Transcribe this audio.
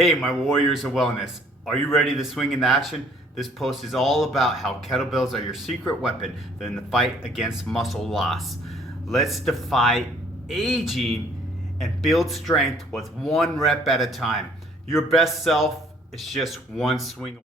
Hey, my warriors of wellness, are you ready to swing in action? This post is all about how kettlebells are your secret weapon in the fight against muscle loss. Let's defy aging and build strength with one rep at a time. Your best self is just one swing.